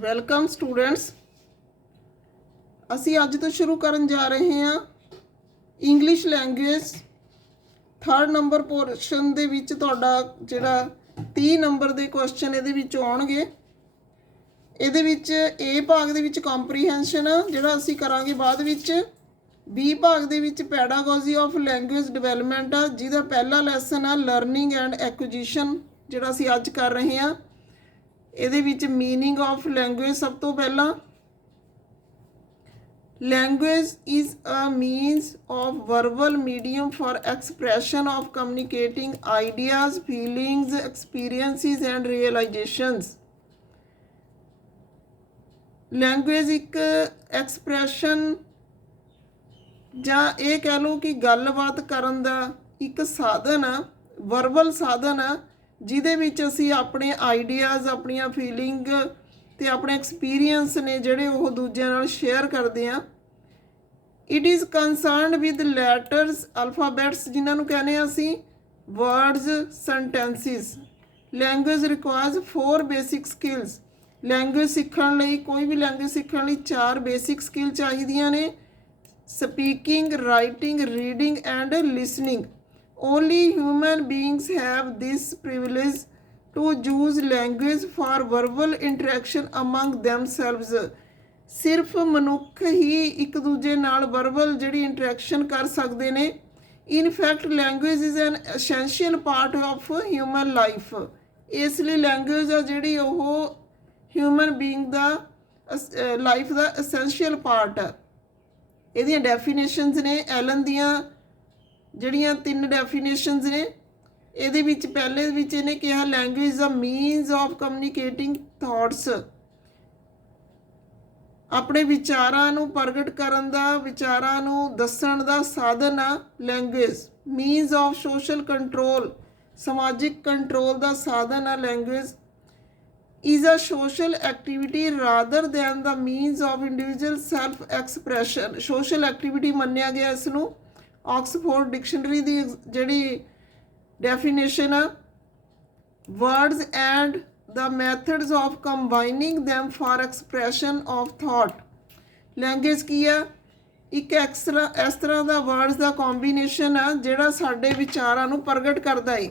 Welcome students. ਅਸੀਂ ਅੱਜ ਤੋਂ ਸ਼ੁਰੂ ਕਰਨ ਜਾ ਰਹੇ ਹਾਂ English language. 3rd number portion ਦੇ ਵਿੱਚ ਤੁਹਾਡਾ ਜਿਹੜਾ 30 ਨੰਬਰ ਦੇ ਕੁਐਸਚਨ ਇਹਦੇ ਵਿੱਚ ਆਉਣਗੇ। ਇਹਦੇ ਵਿੱਚ A ਭਾਗ ਦੇ ਵਿੱਚ ਕੰਪਰੀਹੈਂਸ਼ਨ ਜਿਹੜਾ ਅਸੀਂ ਕਰਾਂਗੇ ਬਾਅਦ ਵਿੱਚ। B ਭਾਗ ਦੇ ਵਿੱਚ ਪੈਡਾਗੋਜੀ ਆਫ ਲੈਂਗੁਏਜ ਡਿਵੈਲਪਮੈਂਟ ਆ, ਜਿਹਦਾ ਪਹਿਲਾ ਲੈਸਨ ਆ ਲਰਨਿੰਗ ਐਂਡ ਐਕੁਜੀਸ਼ਨ, ਜਿਹੜਾ ਅਸੀਂ ਅੱਜ ਕਰ ਰਹੇ ਹਾਂ। ਇਹਦੇ ਵਿੱਚ ਮੀਨਿੰਗ ਆਫ ਲੈਂਗੁਏਜ ਸਭ ਤੋਂ ਪਹਿਲਾਂ। Language is a means of verbal medium for expression of communicating ideas, feelings, experiences and realizations. Language ਇੱਕ ਐਕਸਪ੍ਰੈਸ਼ਨ ਜਾਂ ਇਹ ਕਹਿ ਲਓ ਕਿ ਗੱਲਬਾਤ ਕਰਨ ਦਾ ਇੱਕ ਸਾਧਨ ਆ, ਵਰਬਲ ਸਾਧਨ ਆ, ਜਿਹਦੇ ਵਿੱਚ ਅਸੀਂ ਆਪਣੇ ਆਈਡੀਆਜ਼, ਆਪਣੀਆਂ ਫੀਲਿੰਗ ਅਤੇ ਆਪਣੇ ਐਕਸਪੀਰੀਅੰਸ ਨੇ ਜਿਹੜੇ ਉਹ ਦੂਜਿਆਂ ਨਾਲ ਸ਼ੇਅਰ ਕਰਦੇ ਹਾਂ। It is concerned with letters, alphabets ਜਿਨ੍ਹਾਂ ਨੂੰ ਕਹਿੰਦੇ ਹਾਂ ਅਸੀਂ, words, sentences. Language requires 4 basic skills. Language ਸਿੱਖਣ ਲਈ, ਕੋਈ ਵੀ ਲੈਂਗੁਏਜ ਸਿੱਖਣ ਲਈ 4 ਬੇਸਿਕ ਸਕਿੱਲ ਚਾਹੀਦੀਆਂ ਨੇ: speaking, writing, reading and listening. Only human beings have this privilege to use language for verbal interaction among themselves. ਸਿਰਫ ਮਨੁੱਖ ਹੀ ਇੱਕ ਦੂਜੇ ਨਾਲ ਵਰਬਲ ਜਿਹੜੀ ਇੰਟਰੈਕਸ਼ਨ ਕਰ ਸਕਦੇ ਨੇ। In fact language is N essential part of human life. ਇਸ ਲਈ ਲੈਂਗੁਏਜ ਆ ਜਿਹੜੀ ਉਹ ਹਿਊਮਨ ਬੀਇੰਗ ਦਾ ਲਾਈਫ ਦਾ ਐਸੈਂਸ਼ੀਅਲ ਪਾਰਟ ਆ। ਇਹਦੀਆਂ ਡੈਫੀਨੇਸ਼ਨਸ ਨੇ ਐਲਨ ਦੀਆਂ, ਜਿਹੜੀਆਂ 3 ਡੈਫੀਨੇਸ਼ਨਸ ਨੇ। ਇਹਦੇ ਵਿੱਚ ਪਹਿਲੇ ਵਿੱਚ ਇਹਨੇ ਕਿਹਾ language is a means of communicating thoughts. ਆਪਣੇ ਵਿਚਾਰਾਂ ਨੂੰ ਪ੍ਰਗਟ ਕਰਨ ਦਾ, ਵਿਚਾਰਾਂ ਨੂੰ ਦੱਸਣ ਦਾ ਸਾਧਨ ਆ language. Means of social control, ਸਮਾਜਿਕ ਕੰਟਰੋਲ ਦਾ ਸਾਧਨ ਆ language. Is a social activity rather than the means of individual self expression. Social activity ਮੰਨਿਆ ਗਿਆ ਇਸ ਨੂੰ। ਆਕਸਫੋਰਡ ਡਿਕਸ਼ਨਰੀ ਦੀ ਜਿਹੜੀ ਡੈਫੀਨੇਸ਼ਨ ਆ। Words and the methods of combining them for expression of thought. Language ਕੀ ਆ? ਇੱਕ ਇਸ ਤਰ੍ਹਾਂ ਦਾ ਵਰਡਸ ਦਾ ਕੰਬੀਨੇਸ਼ਨ ਆ ਜਿਹੜਾ ਸਾਡੇ ਵਿਚਾਰਾਂ ਨੂੰ ਪ੍ਰਗਟ ਕਰਦਾ ਹੈ।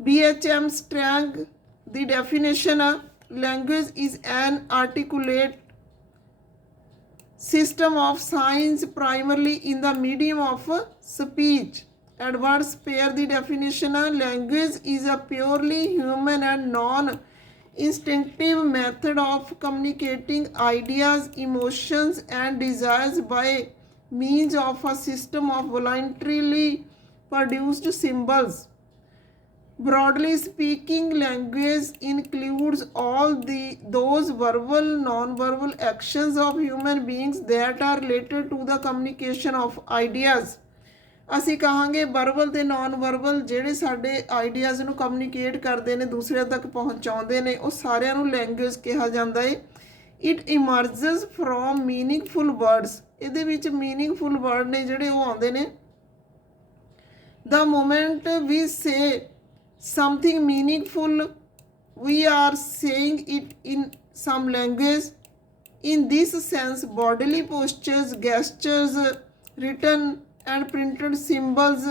BHM ਸਟਰੈਂਗ ਦੀ ਡੈਫੀਨੇਸ਼ਨ ਆ, language is an articulate system of signs primarily in the medium of speech. Edward Spear the definition of language is a purely human and non-instinctive method of communicating ideas, emotions and desires by means of a system of voluntarily produced symbols. Broadly speaking, language includes all those verbal, non-verbal actions of human beings that are related to the communication of ideas. ਅਸੀਂ ਕਹਾਂਗੇ verbal ਤੇ naan verbal ਜਿਹੜੇ ਸਾਡੇ ideas ਨੂੰ communicate ਕਰਦੇ ਨੇ, ਦੂਸਰਿਆਂ ਤੱਕ ਪਹੁੰਚਾਉਂਦੇ ਨੇ, ਉਹ ਸਾਰਿਆਂ ਨੂੰ ਲੈਂਗੁਏਜ ਕਿਹਾ ਜਾਂਦਾ ਹੈ। It emerges from meaningful words. ਇਹਦੇ ਵਿੱਚ ਮੀਨਿੰਗਫੁਲ ਵਰਡ ਨੇ ਜਿਹੜੇ ਉਹ ਆਉਂਦੇ ਨੇ। The moment we say something meaningful, we are saying it in some language. In this sense, bodily postures, gestures, written and printed symbols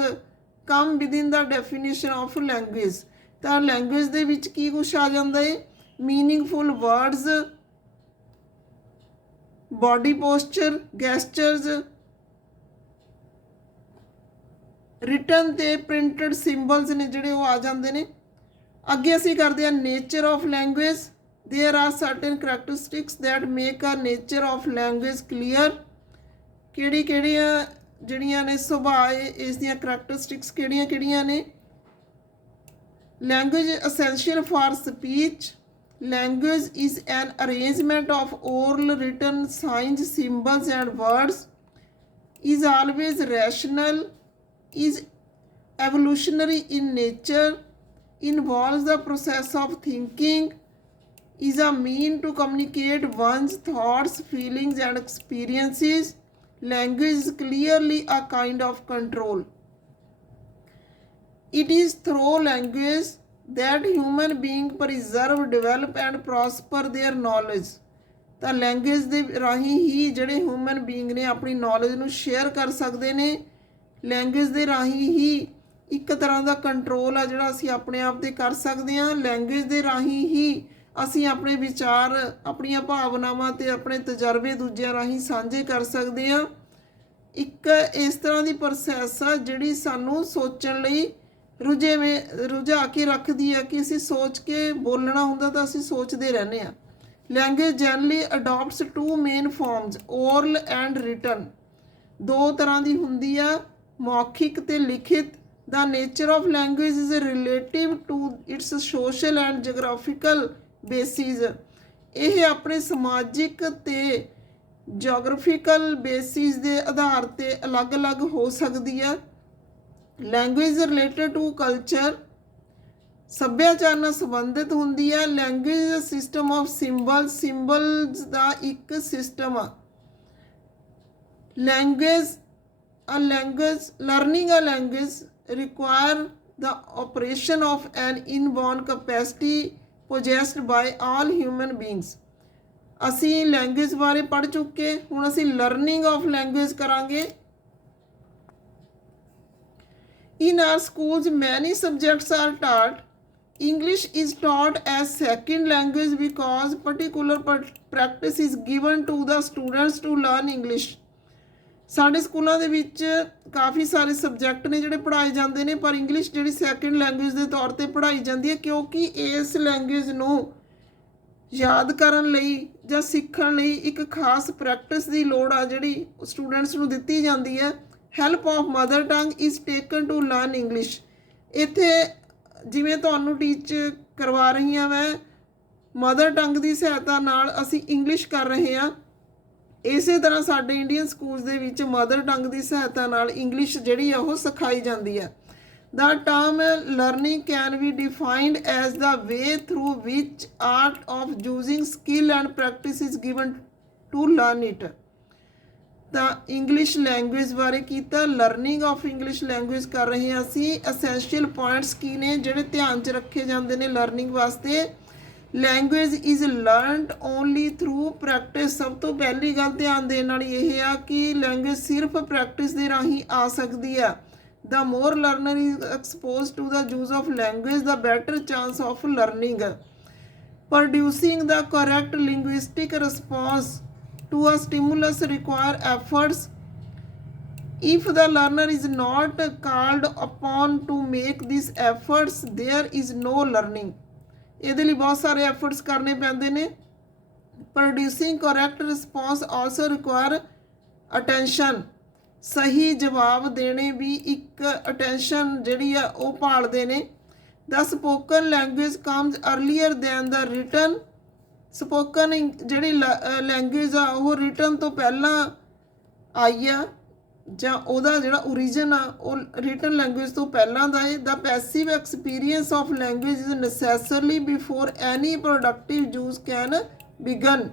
come within the definition of language. ਤਾਂ language ਦੇ ਵਿੱਚ ਕੀ ਕੁਛ ਆ ਜਾਂਦਾ ਹੈ? Meaningful words, body posture, gestures, written ਤੇ printed symbols ਨੇ ਜਿਹੜੇ ਉਹ ਆ ਜਾਂਦੇ ਨੇ। ਅੱਗੇ ਅਸੀਂ ਕਰਦੇ ਹਾਂ nature of language. There are certain characteristics that make a nature of language clear. ਕਿਹੜੀਆਂ ਜਿਹੜੀਆਂ ਨੇ ਸੁਭਾਅ ਇਸ ਦੀਆਂ ਕਰੈਕਟਰਿਸਟਿਕਸ ਕਿਹੜੀਆਂ ਨੇ? Language essential for speech. Language is an arrangement of oral, written, signs, symbols and words. Is always rational, is evolutionary in nature, involves the process of thinking, is a mean to communicate one's thoughts, feelings and experiences. Language is clearly a kind of control. It is through language that human being preserve, develop and prosper their knowledge। ਤਾਂ language ਦੇ ਰਾਹੀਂ ਹੀ ਜਿਹੜੇ human being ਨੇ ਆਪਣੀ knowledge ਨੂੰ share ਕਰ ਸਕਦੇ ਨੇ। ਲੈਂਗੁਏਜ ਦੇ ਰਾਹੀਂ ਹੀ ਇੱਕ ਤਰ੍ਹਾਂ ਦਾ ਕੰਟਰੋਲ ਆ ਜਿਹੜਾ ਅਸੀਂ ਆਪਣੇ ਆਪ 'ਤੇ ਕਰ ਸਕਦੇ ਹਾਂ। ਲੈਂਗੁਏਜ ਦੇ ਰਾਹੀਂ ਹੀ ਅਸੀਂ ਆਪਣੇ ਵਿਚਾਰ, ਆਪਣੀਆਂ ਭਾਵਨਾਵਾਂ ਅਤੇ ਆਪਣੇ ਤਜਰਬੇ ਦੂਜਿਆਂ ਰਾਹੀਂ ਸਾਂਝੇ ਕਰ ਸਕਦੇ ਹਾਂ। ਇੱਕ ਇਸ ਤਰ੍ਹਾਂ ਦੀ ਪ੍ਰੋਸੈਸ ਆ ਜਿਹੜੀ ਸਾਨੂੰ ਸੋਚਣ ਲਈ ਰੁਝਾ ਕੇ ਰੱਖਦੀ ਹੈ ਕਿ ਅਸੀਂ ਸੋਚ ਕੇ ਬੋਲਣਾ ਹੁੰਦਾ ਤਾਂ ਅਸੀਂ ਸੋਚਦੇ ਰਹਿੰਦੇ ਹਾਂ। Language generally adopts two main forms, oral and written. ਦੋ ਤਰ੍ਹਾਂ ਦੀ ਹੁੰਦੀ ਆ, ਮੌਖਿਕ ਅਤੇ ਲਿਖਿਤ। The nature of language is relative to its social and geographical basis. ਇਹ ਆਪਣੇ ਸਮਾਜਿਕ ਅਤੇ ਜੋਗ੍ਰਾਫੀਕਲ ਬੇਸਿਸ ਦੇ ਆਧਾਰ 'ਤੇ ਅਲੱਗ-ਅਲੱਗ ਹੋ ਸਕਦੀ ਆ। ਲੈਂਗੁਏਜ ਰਿਲੇਟਡ ਟੂ ਕਲਚਰ, ਸੱਭਿਆਚਾਰ ਨਾਲ ਸੰਬੰਧਿਤ ਹੁੰਦੀ ਹੈ। Language is a system of symbols ਦਾ ਇੱਕ ਸਿਸਟਮ ਆ। Learning a language require the operation of an inborn capacity possessed by all human beings। ਅਸੀਂ ਲੈਂਗੁਏਜ ਬਾਰੇ ਪੜ੍ਹ ਚੁੱਕੇ, ਹੁਣ ਅਸੀਂ ਲਰਨਿੰਗ ਆਫ ਲੈਂਗੁਏਜ ਕਰਾਂਗੇ। In our schools many subjects are taught। English is taught as second language because particular practice is given to the students to learn English। ਸਾਡੇ ਸਕੂਲਾਂ ਦੇ ਵਿੱਚ ਕਾਫੀ ਸਾਰੇ ਸਬਜੈਕਟ ਨੇ ਜਿਹੜੇ ਪੜ੍ਹਾਏ ਜਾਂਦੇ ਨੇ, ਪਰ ਇੰਗਲਿਸ਼ ਜਿਹੜੀ ਸੈਕਿੰਡ ਲੈਂਗੁਏਜ ਦੇ ਤੌਰ 'ਤੇ ਪੜ੍ਹਾਈ ਜਾਂਦੀ ਹੈ, ਕਿਉਂਕਿ ਇਸ ਲੈਂਗੁਏਜ ਨੂੰ ਯਾਦ ਕਰਨ ਲਈ ਜਾਂ ਸਿੱਖਣ ਲਈ ਇੱਕ ਖਾਸ ਪ੍ਰੈਕਟਿਸ ਦੀ ਲੋੜ ਆ ਜਿਹੜੀ ਸਟੂਡੈਂਟਸ ਨੂੰ ਦਿੱਤੀ ਜਾਂਦੀ ਹੈ। Help of mother tongue is taken to learn English. ਇੱਥੇ ਜਿਵੇਂ ਤੁਹਾਨੂੰ ਟੀਚ ਕਰਵਾ ਰਹੀ ਹਾਂ ਮੈਂ, ਮਦਰ ਟੰਗ ਦੀ ਸਹਾਇਤਾ ਨਾਲ ਅਸੀਂ ਇੰਗਲਿਸ਼ ਕਰ ਰਹੇ ਹਾਂ। ਇਸੇ ਤਰ੍ਹਾਂ ਸਾਡੇ ਇੰਡੀਅਨ ਸਕੂਲਸ ਦੇ ਵਿੱਚ ਮਦਰ ਟੰਗ ਦੀ ਸਹਾਇਤਾ ਨਾਲ ਇੰਗਲਿਸ਼ ਜਿਹੜੀ ਆ ਉਹ ਸਿਖਾਈ ਜਾਂਦੀ ਹੈ। The term learning can be defined as the way through which art of using skill and practice is given to learn it. ਤਾਂ ਇੰਗਲਿਸ਼ ਲੈਂਗੁਏਜ ਬਾਰੇ ਕੀਤਾ, ਲਰਨਿੰਗ ਆਫ ਇੰਗਲਿਸ਼ ਲੈਂਗੁਏਜ ਕਰ ਰਹੇ ਹਾਂ ਅਸੀਂ। ਅਸੈਂਸ਼ੀਅਲ ਪੁਆਇੰਟਸ ਕੀ ਨੇ ਜਿਹੜੇ ਧਿਆਨ 'ਚ ਰੱਖੇ ਜਾਂਦੇ ਨੇ ਲਰਨਿੰਗ ਵਾਸਤੇ? Language is learned only through practice. ਸਭ ਤੋਂ ਪਹਿਲੀ ਗੱਲ ਧਿਆਨ ਦੇਣ ਵਾਲੀ ਇਹ ਆ ਕਿ ਲੈਂਗੁਏਜ ਸਿਰਫ ਪ੍ਰੈਕਟਿਸ ਦੇ ਰਾਹੀਂ ਆ ਸਕਦੀ ਆ। The more learner is expose to the use of language the better chance of learning. Producing the correct linguistic response to a stimulus require efforts. If the learner is not called upon to make these efforts, there is no learning। ਇਹਦੇ ਲਈ ਬਹੁਤ ਸਾਰੇ efforts ਕਰਨੇ ਪੈਂਦੇ ਨੇ। Producing correct response also require attention. ਸਹੀ ਜਵਾਬ ਦੇਣੇ ਵੀ ਇੱਕ ਅਟੈਂਸ਼ਨ ਜਿਹੜੀ ਆ ਉਹ ਭਾਲਦੇ ਨੇ। The spoken language comes earlier than the written. Spoken ਜਿਹੜੀ ਲੈਂਗੁਏਜ ਆ ਉਹ ਰਿਟਨ ਤੋਂ ਪਹਿਲਾਂ ਆਈ ਆ, ਜਾਂ ਉਹਦਾ ਜਿਹੜਾ ਓਰੀਜਨ ਆ ਉਹ ਰਿਟਨ ਲੈਂਗੁਏਜ ਤੋਂ ਪਹਿਲਾਂ ਦਾ ਹੈ। The passive experience of language is necessarily before any productive use can begin.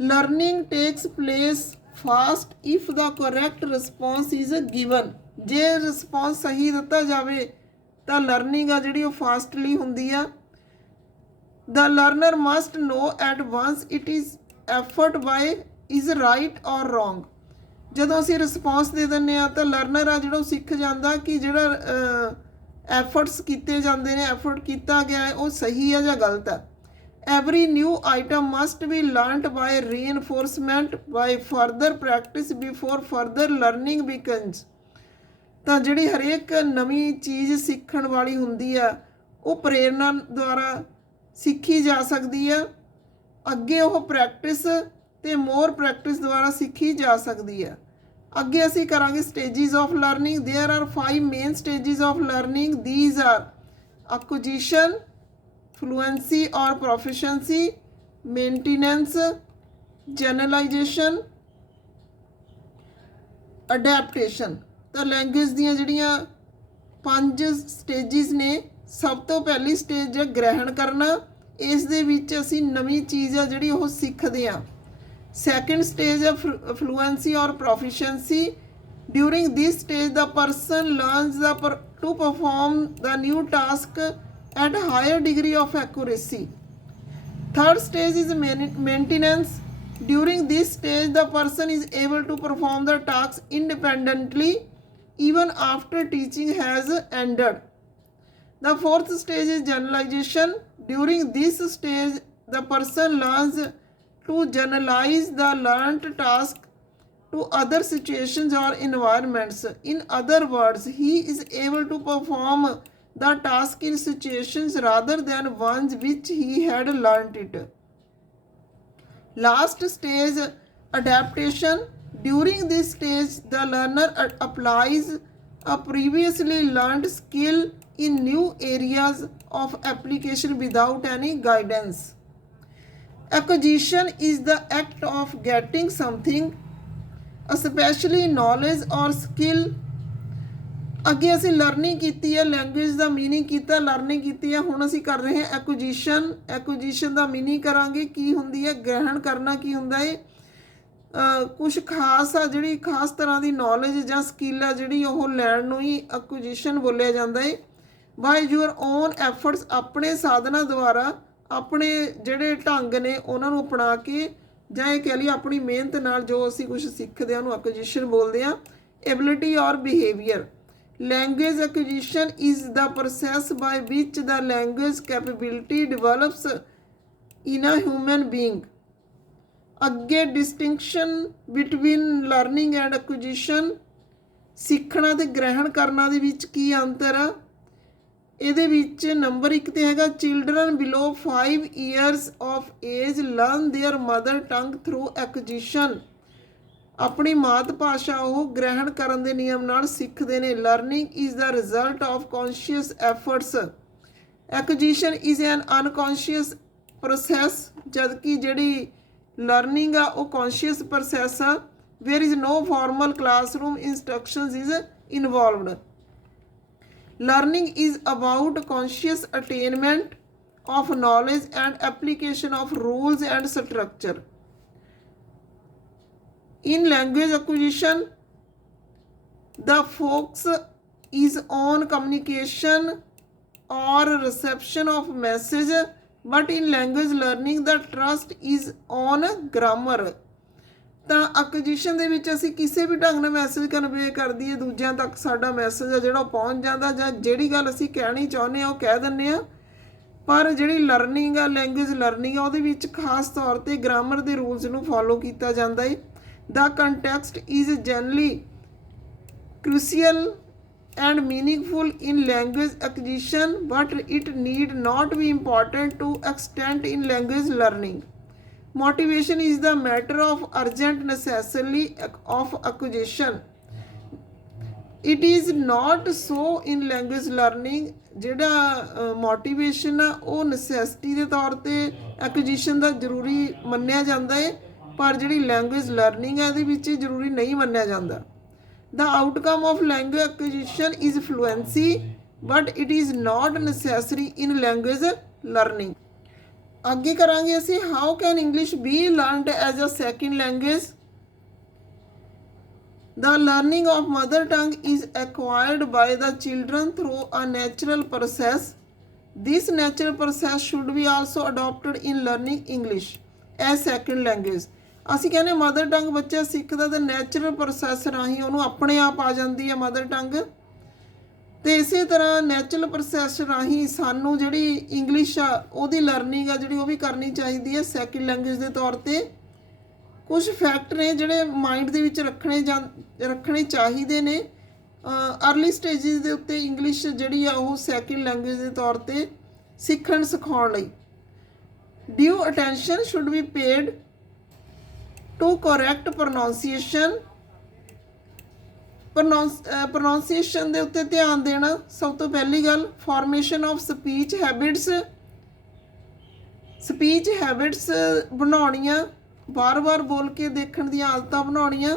Learning takes place fast if the correct response is given. ਜੇ ਰਿਸਪੌਂਸ ਸਹੀ ਦਿੱਤਾ ਜਾਵੇ ਤਾਂ ਲਰਨਿੰਗ ਆ ਜਿਹੜੀ ਉਹ ਫਾਸਟਲੀ ਹੁੰਦੀ ਆ। The learner must know at once it is effort by is right or wrong. ਜਦੋਂ ਅਸੀਂ ਰਿਸਪੌਂਸ ਦੇ ਦਿੰਦੇ ਹਾਂ ਤਾਂ ਲਰਨਰ ਆ ਜਿਹੜਾ ਉਹ ਸਿੱਖ ਜਾਂਦਾ ਕਿ ਜਿਹੜਾ ਐਫਰਟਸ ਕੀਤੇ ਜਾਂਦੇ ਨੇ, ਐਫਰਟ ਕੀਤਾ ਗਿਆ ਹੈ ਉਹ ਸਹੀ ਹੈ ਜਾਂ ਗਲਤ ਹੈ। Every new item must be learned by reinforcement by further practice before further learning begins. ਤਾਂ ਜਿਹੜੀ ਹਰੇਕ ਨਵੀਂ ਚੀਜ਼ ਸਿੱਖਣ ਵਾਲੀ ਹੁੰਦੀ ਆ ਉਹ ਪ੍ਰੇਰਨਾ ਦੁਆਰਾ ਸਿੱਖੀ ਜਾ ਸਕਦੀ ਆ। ਅੱਗੇ ਉਹ ਪ੍ਰੈਕਟਿਸ ਅਤੇ ਮੋਰ ਪ੍ਰੈਕਟਿਸ ਦੁਆਰਾ ਸਿੱਖੀ ਜਾ ਸਕਦੀ ਹੈ। ਅੱਗੇ ਅਸੀਂ ਕਰਾਂਗੇ stages of learning. There are 5 main stages of learning. These are acquisition, fluency or proficiency, maintenance, generalization, adaptation। ਤਾਂ ਲੈਂਗੁਏਜ ਦੀਆਂ ਜਿਹੜੀਆਂ 5 ਸਟੇਜਿਸ ਨੇ। ਸਭ ਤੋਂ ਪਹਿਲੀ ਸਟੇਜ ਹੈ ਗ੍ਰਹਿਣ ਕਰਨਾ। ਇਸ ਦੇ ਵਿੱਚ ਅਸੀਂ ਨਵੀਂ ਚੀਜ਼ ਆ ਜਿਹੜੀ ਉਹ ਸਿੱਖਦੇ ਹਾਂ। Second stage of fluency or proficiency. During this stage, the person learns to perform the new task at a higher degree of accuracy. Third stage is maintenance. During this stage, the person is able to perform the tasks independently even after teaching has ended. The fourth stage is generalization. During this stage, the person learns to generalize the learnt task to other situations or environments. In other words, he is able to perform the task in situations rather than ones which he had learnt it. Last stage, adaptation. During this stage, the learner applies a previously learned skill in new areas of application without any guidance. Acquisition is the act of getting something, especially knowledge or skill. ਅੱਗੇ ਅਸੀਂ learning ਕੀਤੀ ਹੈ, language ਦਾ meaning ਕੀਤਾ, learning ਕੀਤੀ ਹੈ। ਹੁਣ ਅਸੀਂ ਕਰ ਰਹੇ ਹਾਂ ਐਕੁਜੀਸ਼ਨ। ਐਕੁਜੀਸ਼ਨ ਦਾ ਮੀਨਿੰਗ ਕਰਾਂਗੇ ਕੀ ਹੁੰਦੀ ਹੈ, ਗ੍ਰਹਿਣ ਕਰਨਾ ਕੀ ਹੁੰਦਾ ਹੈ। ਕੁਛ ਖਾਸ ਆ ਜਿਹੜੀ ਖਾਸ ਤਰ੍ਹਾਂ ਦੀ ਨੌਲੇਜ ਜਾਂ ਸਕਿੱਲ ਆ ਜਿਹੜੀ ਉਹ ਲੈਣ ਨੂੰ ਹੀ ਐਕੁਜੀਸ਼ਨ ਬੋਲਿਆ ਜਾਂਦਾ ਹੈ। ਬਾਈ ਯੂਅਰ ਓਨ ਐਫਰਟਸ, ਆਪਣੇ ਸਾਧਨਾਂ ਦੁਆਰਾ, ਆਪਣੇ ਜਿਹੜੇ ਢੰਗ ਨੇ ਉਹਨਾਂ ਨੂੰ ਅਪਣਾ ਕੇ, ਜਾਂ ਇਹ ਕਹਿ ਲਈਏ ਆਪਣੀ ਮਿਹਨਤ ਨਾਲ ਜੋ ਅਸੀਂ ਕੁਛ ਸਿੱਖਦੇ ਹਾਂ ਉਹਨੂੰ ਐਕੁਜੀਸ਼ਨ ਬੋਲਦੇ ਹਾਂ। ਐਬਿਲਿਟੀ ਔਰ behaviour. Language acquisition is the process by which the language capability develops in a human being. ਅੱਗੇ distinction between learning and acquisition, ਸਿੱਖਣਾ ਤੇ ਗ੍ਰਹਿਣ ਕਰਨਾ ਦੇ ਵਿੱਚ ਕੀ ਅੰਤਰ ਆ। ਇਹਦੇ ਵਿੱਚ ਨੰਬਰ 1 ਤੇ ਹੈਗਾ children below 5 years of age learn their mother tongue through acquisition. ਆਪਣੀ ਮਾਤ ਭਾਸ਼ਾ ਉਹ ਗ੍ਰਹਿਣ ਕਰਨ ਦੇ ਨਿਯਮ ਨਾਲ ਸਿੱਖਦੇ ਨੇ। Learning is the result of conscious efforts. Acquisition is an unconscious process, ਜਦਕਿ ਜਿਹੜੀ ਲਰਨਿੰਗ ਆ ਉਹ ਕੌਨਸ਼ੀਅਸ ਪ੍ਰੋਸੈਸ ਆ। Where is no formal classroom instructions is involved. Learning is about conscious attainment of knowledge and application of rules and structure. In language acquisition, the focus is on communication or reception of message, but in language learning the trust is on grammar. ਤਾਂ acquisition ਦੇ ਵਿੱਚ ਅਸੀਂ ਕਿਸੇ ਵੀ ਢੰਗ ਨਾਲ message convey ਕਰ ਦਈਏ ਦੂਜਿਆਂ ਤੱਕ, ਸਾਡਾ ਮੈਸੇਜ ਆ ਜਿਹੜਾ ਉਹ ਪਹੁੰਚ ਜਾਂਦਾ, ਜਾਂ ਜਿਹੜੀ ਗੱਲ ਅਸੀਂ ਕਹਿਣੀ ਚਾਹੁੰਦੇ ਹਾਂ ਉਹ ਕਹਿ ਦਿੰਦੇ ਹਾਂ। ਪਰ ਜਿਹੜੀ ਲਰਨਿੰਗ ਆ, ਲੈਂਗੁਏਜ ਲਰਨਿੰਗ ਆ, ਉਹਦੇ ਵਿੱਚ ਖਾਸ ਤੌਰ 'ਤੇ ਗ੍ਰਾਮਰ ਦੇ ਰੂਲਸ ਨੂੰ ਫੋਲੋ ਕੀਤਾ ਜਾਂਦਾ ਹੈ। The context is generally crucial and meaningful in language acquisition, but it need not be important to extent in language learning. Motivation is the matter of urgent necessity of acquisition. It is not so in language learning. ਜਿਹੜਾ motivation ਆ ਉਹ necessity ਦੇ ਤੌਰ 'ਤੇ acquisition ਦਾ ਜ਼ਰੂਰੀ ਮੰਨਿਆ ਜਾਂਦਾ ਹੈ, ਪਰ ਜਿਹੜੀ ਲੈਂਗੁਏਜ ਲਰਨਿੰਗ ਹੈ ਇਹਦੇ ਵਿੱਚ ਜ਼ਰੂਰੀ ਨਹੀਂ ਮੰਨਿਆ ਜਾਂਦਾ। The outcome of language acquisition is fluency, but it is not necessary in language learning. ਅੱਗੇ ਕਰਾਂਗੇ ਅਸੀਂ how can English be learned as a second language. The learning of mother tongue is acquired by the children through a natural process. This natural process should be also adopted in learning English as second language. ਅਸੀਂ ਕਹਿੰਦੇ mother tongue ਬੱਚਾ ਸਿੱਖਦਾ ਤਾਂ natural process ਰਾਹੀਂ ਉਹਨੂੰ ਆਪਣੇ ਆਪ ਆ ਜਾਂਦੀ ਹੈ ਮਦਰ ਟੰਗ, ਅਤੇ ਇਸੇ ਤਰ੍ਹਾਂ ਨੈਚੁਰਲ ਪ੍ਰੋਸੈਸ ਰਾਹੀਂ ਸਾਨੂੰ ਜਿਹੜੀ ਇੰਗਲਿਸ਼ ਆ ਉਹਦੀ ਲਰਨਿੰਗ ਆ ਜਿਹੜੀ ਉਹ ਵੀ ਕਰਨੀ ਚਾਹੀਦੀ ਹੈ ਸੈਕਿੰਡ ਲੈਂਗੁਏਜ ਦੇ ਤੌਰ 'ਤੇ। ਕੁਝ ਫੈਕਟ ਨੇ ਜਿਹੜੇ ਮਾਈਂਡ ਦੇ ਵਿੱਚ ਰੱਖਣੇ ਚਾਹੀਦੇ ਨੇ ਅਰਲੀ ਸਟੇਜਿਸ ਦੇ ਉੱਤੇ ਇੰਗਲਿਸ਼ ਜਿਹੜੀ ਆ ਉਹ ਸੈਕਿੰਡ ਲੈਂਗੁਏਜ ਦੇ ਤੌਰ 'ਤੇ ਸਿੱਖਣ ਸਿਖਾਉਣ ਲਈ। Due attention should be paid to correct pronunciation. Pronunciation ਦੇ ਉੱਤੇ ਧਿਆਨ ਦੇਣਾ ਸਭ ਤੋਂ ਪਹਿਲੀ ਗੱਲ। Formation of speech habits, speech habits ਬਣਾਉਣੀਆਂ, ਬਾਰ-ਬਾਰ ਬੋਲ ਕੇ ਦੇਖਣ ਦੀਆਂ ਆਦਤਾਂ ਬਣਾਉਣੀਆਂ।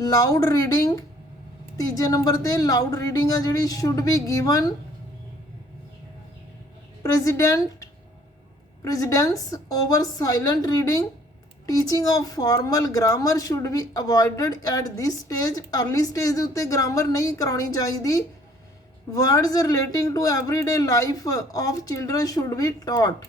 ਲਾਊਡ ਰੀਡਿੰਗ, ਤੀਜੇ ਨੰਬਰ 'ਤੇ ਲਾਊਡ ਰੀਡਿੰਗ ਆ ਜਿਹੜੀ should be given precedence over silent reading. Teaching of formal grammar should be avoided at this stage. Early stage ਦੇ ਉੱਤੇ ਗ੍ਰਾਮਰ ਨਹੀਂ ਕਰਾਉਣੀ ਚਾਹੀਦੀ। Words relating to everyday life of children should be taught.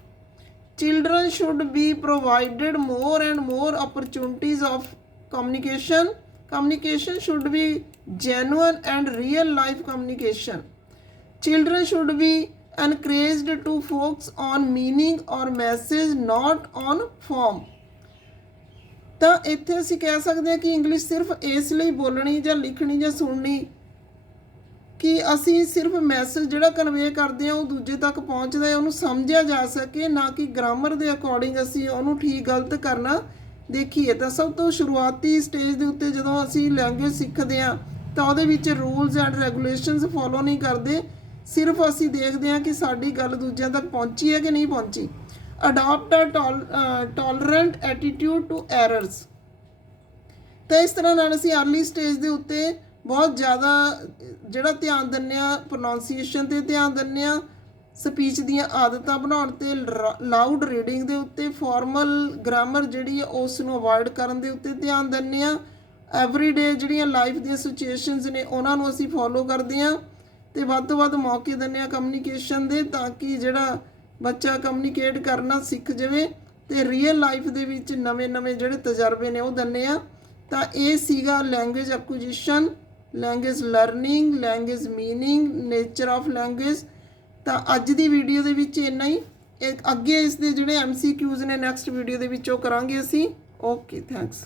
Children should be provided more and more opportunities of communication. Communication should be genuine and real life communication. Children should be encouraged to focus on meaning or message, not on form. ਤਾਂ ਇੱਥੇ ਅਸੀਂ ਕਹਿ ਸਕਦੇ ਹਾਂ ਕਿ English ਸਿਰਫ ਇਸ ਲਈ ਬੋਲਣੀ ਜਾਂ ਲਿਖਣੀ ਜਾਂ ਸੁਣਨੀ ਕਿ ਅਸੀਂ ਸਿਰਫ ਮੈਸੇਜ ਜਿਹੜਾ ਕਨਵੇ ਕਰਦੇ ਹਾਂ ਉਹ ਦੂਜੇ ਤੱਕ ਪਹੁੰਚਦਾ ਹੈ, ਉਹਨੂੰ ਸਮਝਿਆ ਜਾ ਸਕੇ, ਨਾ ਕਿ ਗ੍ਰਾਮਰ ਦੇ ਅਕੋਰਡਿੰਗ ਅਸੀਂ ਉਹਨੂੰ ਠੀਕ ਗਲਤ ਕਰਨਾ ਦੇਖੀਏ। ਤਾਂ ਸਭ ਤੋਂ ਸ਼ੁਰੂਆਤੀ ਸਟੇਜ ਦੇ ਉੱਤੇ ਜਦੋਂ ਅਸੀਂ ਲੈਂਗੁਏਜ ਸਿੱਖਦੇ ਹਾਂ ਤਾਂ ਉਹਦੇ ਵਿੱਚ ਰੂਲਸ ਐਂਡ ਰੈਗੂਲੇਸ਼ਨਸ ਫੋਲੋ ਨਹੀਂ ਕਰਦੇ, ਸਿਰਫ ਅਸੀਂ ਦੇਖਦੇ ਹਾਂ ਕਿ ਸਾਡੀ ਗੱਲ ਦੂਜਿਆਂ ਤੱਕ ਪਹੁੰਚੀ ਹੈ ਕਿ ਨਹੀਂ ਪਹੁੰਚੀ। Adapt a tolerant attitude to errors. ਤਾਂ ਇਸ ਤਰ੍ਹਾਂ ਨਾਲ ਅਸੀਂ ਅਰਲੀ ਸਟੇਜ ਦੇ ਉੱਤੇ ਬਹੁਤ ਜ਼ਿਆਦਾ ਜਿਹੜਾ ਧਿਆਨ ਦਿੰਦੇ ਹਾਂ ਪ੍ਰੋਨਾਂਸੀਏਸ਼ਨ 'ਤੇ ਧਿਆਨ ਦਿੰਦੇ ਹਾਂ, ਸਪੀਚ ਦੀਆਂ ਆਦਤਾਂ ਬਣਾਉਣ 'ਤੇ, ਲਾਊਡ ਰੀਡਿੰਗ ਦੇ ਉੱਤੇ, ਫਾਰਮਲ ਗ੍ਰਾਮਰ ਜਿਹੜੀ ਹੈ ਉਸ ਨੂੰ ਅਵੋਇਡ ਕਰਨ ਦੇ ਉੱਤੇ ਧਿਆਨ ਦਿੰਦੇ ਹਾਂ। ਐਵਰੀਡੇ ਜਿਹੜੀਆਂ ਲਾਈਫ ਦੀਆਂ ਸਿਚੁਏਸ਼ਨਸ ਨੇ ਉਹਨਾਂ ਨੂੰ ਅਸੀਂ ਫੋਲੋ ਕਰਦੇ ਹਾਂ ਅਤੇ ਵੱਧ ਤੋਂ ਵੱਧ ਮੌਕੇ ਦਿੰਦੇ ਹਾਂ ਕਮਿਊਨੀਕੇਸ਼ਨ ਦੇ, ਤਾਂ ਕਿ ਜਿਹੜਾ ਬੱਚਾ ਕਮਿਊਨੀਕੇਟ ਕਰਨਾ ਸਿੱਖ ਜਾਵੇ ਅਤੇ ਰੀਅਲ ਲਾਈਫ ਦੇ ਵਿੱਚ ਨਵੇਂ ਜਿਹੜੇ ਤਜਰਬੇ ਨੇ ਉਹ ਦਿੰਦੇ ਹਾਂ। ਤਾਂ ਇਹ ਸੀਗਾ language acquisition, language learning, language meaning, nature of language. ਤਾਂ ਅੱਜ ਦੀ ਵੀਡੀਓ ਦੇ ਵਿੱਚ ਇੰਨਾ ਹੀ। ਅੱਗੇ ਇਸ ਦੇ ਜਿਹੜੇ MCQs ਨੇ ਨੈਕਸਟ ਵੀਡੀਓ ਦੇ ਵਿੱਚ ਉਹ ਕਰਾਂਗੇ ਅਸੀਂ। Okay, thanks.